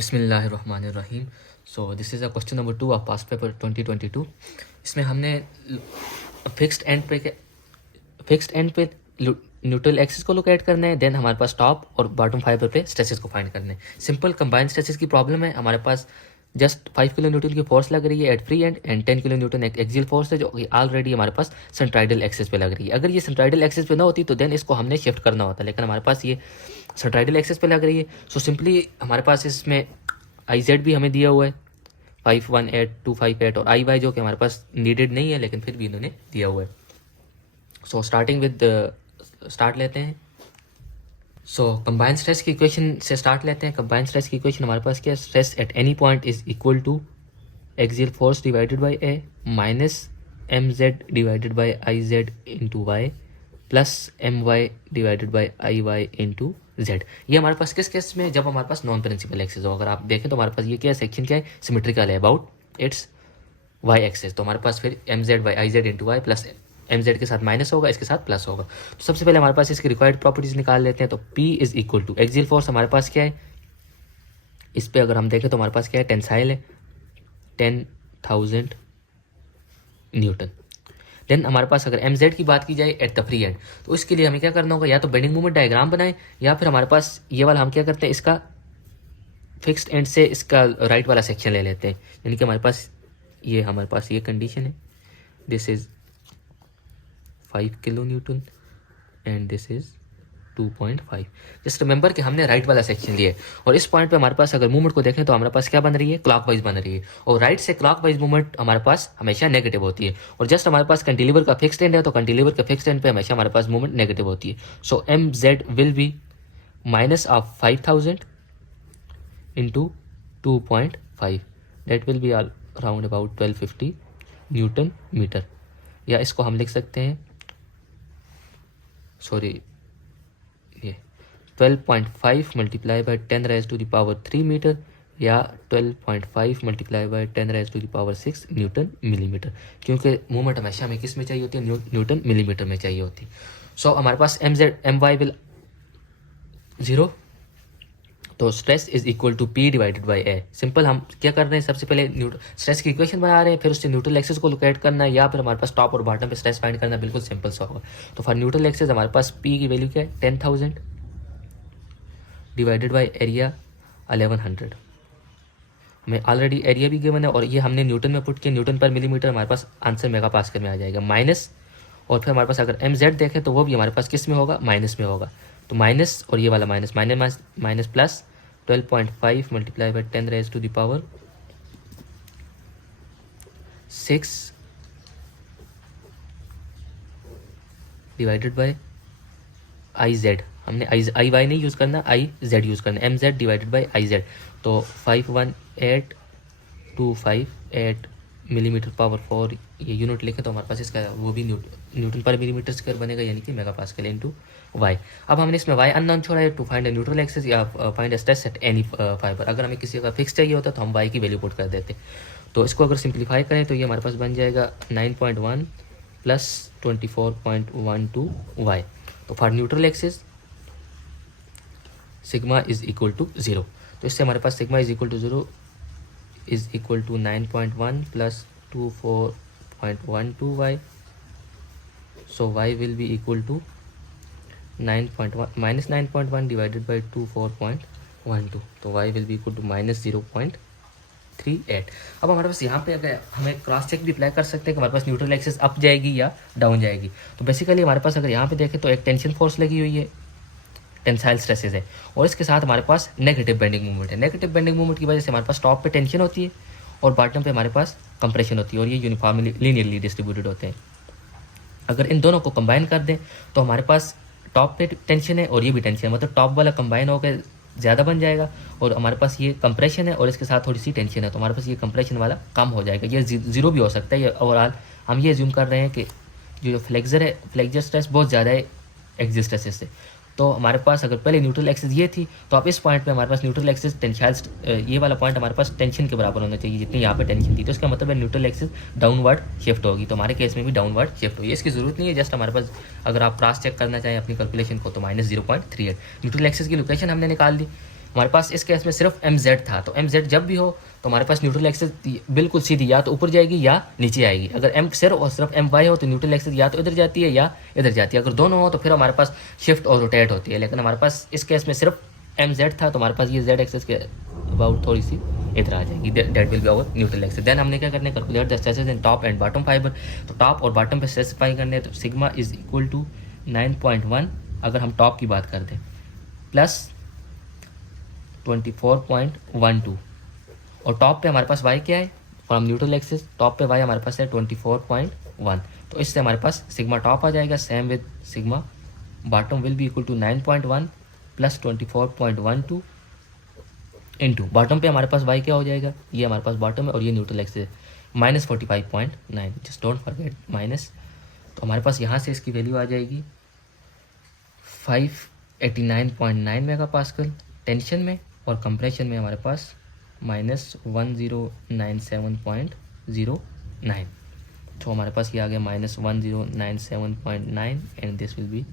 बिस्मिल्लाहिर्रहमानिर्रहीम। So this is a question number 2 of past paper 2022। इसमें हमने फिक्स्ड एंड पे न्यूट्रल एक्सिस को लोकेट करना है, देन हमारे पास टॉप और बॉटम फाइबर पे स्ट्रेसेस को फाइंड करने हैं। सिंपल कंबाइंड स्ट्रेसेस की प्रॉब्लम है। हमारे पास जस्ट 5 किलो न्यूटन की फोर्स लग रही है at free end 10 kilo newton एक एक्सियल फोर्स है जो कि ऑलरेडी हमारे पास सेंट्राइडल एक्सिस पे लग रही है। अगर ये सेंट्राइडल एक्सिस पे ना होती तो देन इसको हमने शिफ्ट करना होता, लेकिन हमारे पास ये सेंट्राइडल एक्सिस पे लग रही है। सो सिंपली हमारे पास इसमें आई जेड भी हमें दिया हुआ है 518258 और आई वाई जो कि हमारे पास नीडेड नहीं है लेकिन फिर भी इन्होंने दिया हुआ है। सो स्टार्टिंग विद स्टार्ट लेते हैं। सो कंबाइंड स्ट्रेस की इक्वेशन से स्टार्ट लेते हैं। कंबाइंड स्ट्रेस की इक्वेशन हमारे पास क्या है? Stress at any point is equal to axial force divided by A minus M Z divided by I Z into Y plus M Y divided by I Y into Z. ये हमारे पास किस case में? जब हमारे पास non principal axis हो। अगर आप देखें तो हमारे पास ये क्या है, सेक्शन क्या है, सिमेट्रिकल है अबाउट इट्स वाई एक्सिस। तो हमारे पास फिर M Z by I Z into Y plus M Z के साथ माइनस होगा, इसके साथ प्लस होगा। तो सबसे पहले हमारे पास इसकी रिक्वायर्ड प्रॉपर्टीज निकाल लेते हैं। तो P is equal to axial force हमारे पास क्या है, इस पर अगर हम देखें तो हमारे पास क्या है, टेंसाइल है 10,000 न्यूटन। देन हमारे पास अगर एम जेड की बात की जाए एट द फ्री एंड, तो इसके लिए हमें क्या करना होगा, या तो बेंडिंग मूवमेंट डायग्राम बनाएं या फिर हमारे पास ये वाला हम क्या करते हैं, इसका फिक्स्ड एंड से इसका राइट वाला सेक्शन ले लेते हैं। यानी कि हमारे पास ये कंडीशन है, this is 5 kilo Newton and this is 2.5। Just remember कि हमने राइट वाला सेक्शन लिया है और इस पॉइंट पे हमारे पास अगर मूवमेंट को देखें तो हमारे पास क्या बन रही है, क्लॉकवाइज बन रही है। और राइट से क्लॉकवाइज मूवमेंट हमारे पास हमेशा नेगेटिव होती है। और जस्ट हमारे पास कैंटिलीवर का फिक्स्ड एंड है तो कैंटिलीवर के फिक्स्ड एंड पे हमेशा हमारे पास मूवमेंट नेगेटिव होती है। So M Z will be minus of 5000 into 2.5, that will be around about 1250 newton metre. या इसको हम लिख सकते हैं, सॉरी, ये 12.5 multiply by 10 raise to the power 3 metre या 12.5 multiply by 10 raise to the power 6 newton millimetre, क्योंकि movement हमेशा हमें किस में चाहिए होती है, न्यूटन मिलीमीटर में चाहिए होती है। सो हमारे पास एम वाई विल 0, तो stress is equal to P divided by A. Simple हम क्या कर रहे हैं, सबसे पहले स्ट्रेस की इक्वेशन बना रहे हैं, फिर उससे न्यूट्रल एक्सिस को लोकेट करना है या फिर हमारे पास टॉप और बॉटम पे स्ट्रेस फाइंड करना, बिल्कुल सिंपल सा होगा। तो फॉर न्यूट्रल एक्सिस हमारे पास पी की वैल्यू क्या है, 10,000 डिवाइडेड बाई एरिया 1100। हमें ऑलरेडी एरिया भी गिवन है और ये हमने न्यूटन में पुट किया, न्यूटन पर मिलीमीटर, हमारे पास आंसर मेगा पास्कल में आ जाएगा। माइनस और फिर हमारे पास अगर एम जेड देखें तो वो भी हमारे पास किस में होगा, माइनस में होगा। तो माइनस और ये वाला minus minus minus plus 12.5 multiply by 10 raise to the power 6 divided by I Z. हमने आई वाई नहीं यूज़ करना, आई जेड यूज़ करना, M Z divided by I Z. तो 51825 मिलीमीटर पावर 4 ये यूनिट लिखे तो हमारे पास इसका वो भी न्यूटन पर मिलीमीटर स्क्वायर बनेगा, यानी कि मेगा पास्कल इनटू वाई। अब हमने इसमें वाई अननोन छोड़ा है to find a neutral axis या find a stress at any fibre. अगर हमें किसी का फिक्स चाहिए होता तो हम वाई की वैल्यू पुट कर देते। तो इसको अगर सिंप्लीफाई करें तो ये हमारे पास बन जाएगा 9.1 प्लस 24.12 वाई। तो for neutral axis sigma is equal to 0, तो इससे हमारे पास sigma is equal to 0 is equal to 9.1 plus 24.12 Y. So Y will be equal to 9.1 minus 9.1 divided by 24.12, तो Y will be equal to minus 0.38। अब हमारे पास यहाँ पे अगर हमें क्रॉस चेक भी अप्लाई कर सकते हैं कि हमारे पास न्यूट्रल एक्सिस अप जाएगी या डाउन जाएगी। तो बेसिकली हमारे पास अगर यहाँ पे देखें तो एक टेंशन फोर्स लगी हुई है, टेंसाइल स्ट्रेसेस है, और इसके साथ हमारे पास नेगेटिव बेंडिंग मूवमेंट है। नेगेटिव बेंडिंग मूवमेंट की वजह से हमारे पास टॉप पे टेंशन होती है और बॉटम पे हमारे पास कंप्रेशन होती है और ये यूनिफॉर्मली लीनियरली डिस्ट्रीब्यूटेड होते हैं। अगर इन दोनों को कंबाइन कर दें तो हमारे पास टॉप पे टेंशन है और ये भी टेंशन है, मतलब टॉप वाला कंबाइन होकर ज़्यादा बन जाएगा और हमारे पास ये कंप्रेशन है और इसके साथ थोड़ी सी टेंशन है, तो हमारे पास ये कंप्रेशन वाला कम हो जाएगा। ये 0 भी हो सकता है। ये ओवरऑल हम ये ज्यूम कर रहे हैं कि जो फ्लेक्सर है, फ्लेक्सर स्ट्रेस बहुत ज़्यादा है एक्सिस स्ट्रेसेस से। तो हमारे पास अगर पहले न्यूट्रल एक्सिस ये थी तो अब इस पॉइंट पे हमारे पास न्यूट्रल एक्सिस टेंसाइल, ये वाला पॉइंट हमारे पास टेंशन के बराबर होना चाहिए जितनी यहाँ पे टेंशन थी। तो इसका मतलब है न्यूट्रल एक्सिस डाउनवर्ड शिफ्ट होगी, तो हमारे केस में भी डाउनवर्ड शिफ्ट होगी। इसकी जरूरत नहीं है, जस्ट हमारे पास अगर आप क्रॉस चेक करना चाहें अपनी कैलकुलेशन को तो -0.38 न्यूट्रल एक्सिस की लोकेशन हमने निकाल दी। हमारे पास इस केस में सिर्फ एम जेड था, तो एम जेड जब भी हो तो हमारे पास न्यूट्रल एक्सिस बिल्कुल सीधी या तो ऊपर जाएगी या नीचे आएगी। अगर एम सिर्फ और सिर्फ एम वाई हो तो न्यूट्रल एक्सिस या तो इधर जाती है या इधर जाती है। अगर दोनों हो तो फिर हमारे पास शिफ्ट और रोटेट होती है। लेकिन हमारे पास इस केस में सिर्फ एम जेड था, तो हमारे पास ये जेड एक्सिस के अबाउट थोड़ी सी इधर आ जाएगी, that will be our neutral axis. Then हमने क्या करना है, calculate the stresses in top and bottom fibre. तो टॉप और बॉटम पे स्पेसिफाई करने हैं, तो सिग्मा इज इक्वल टू 9.1 अगर हम टॉप की बात कर दें, प्लस 24.12, और टॉप पे हमारे पास वाई क्या है फ्रॉम न्यूट्रल एक्सिस, टॉप पे वाई हमारे पास है 24.1, तो इससे हमारे पास सिग्मा टॉप आ जाएगा। Same with sigma bottom will be equal to 9.1 plus 24.12 into bottom पे हमारे पास वाई क्या हो जाएगा, ये हमारे पास बॉटम है और ये न्यूट्रल एक्सिस है, minus 45.9, just don't forget minus. तो हमारे पास यहाँ से इसकी वैल्यू आ जाएगी 589.9 मेगा पास्कल टेंशन में, और कंप्रेशन में हमारे पास माइनस 1097.09। तो हमारे पास ये आ गया minus 1097.9 and this will be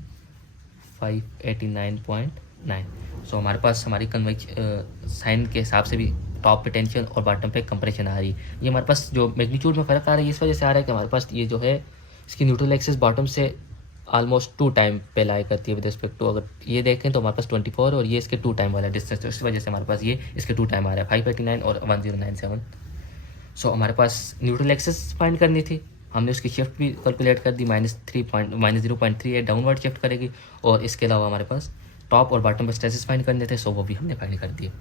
589.9। सो हमारे पास हमारी कन्वेक्श साइन के हिसाब से भी टॉप पे टेंशन और बॉटम पे कंप्रेशन आ रही है। ये हमारे पास जो मैग्नीट्यूड में फ़र्क आ रहा है इस वजह से आ रहा है कि हमारे पास ये जो है इसकी न्यूट्रल एक्सिस बॉटम से ऑलमोस्ट 2 टाइम पे लाई करती है विद रिस्पेक्ट टू, अगर ये देखें तो हमारे पास 24 और ये इसके 2 टाइम वाला डिस्टेंस, तो इस वजह से हमारे पास ये इसके 2 टाइम आ रहा है 589 और 1097। सो हमारे पास न्यूट्रल एक्सिस फाइंड करनी थी, हमने उसकी शिफ्ट भी कैलकुलेट कर दी, -0.38 डाउनवर्ड शिफ्ट करेगी, और इसके अलावा हमारे पास टॉप और बॉटम पे स्ट्रेसेस फाइंड करने थे, सो वो भी हमने फाइंड कर दिए।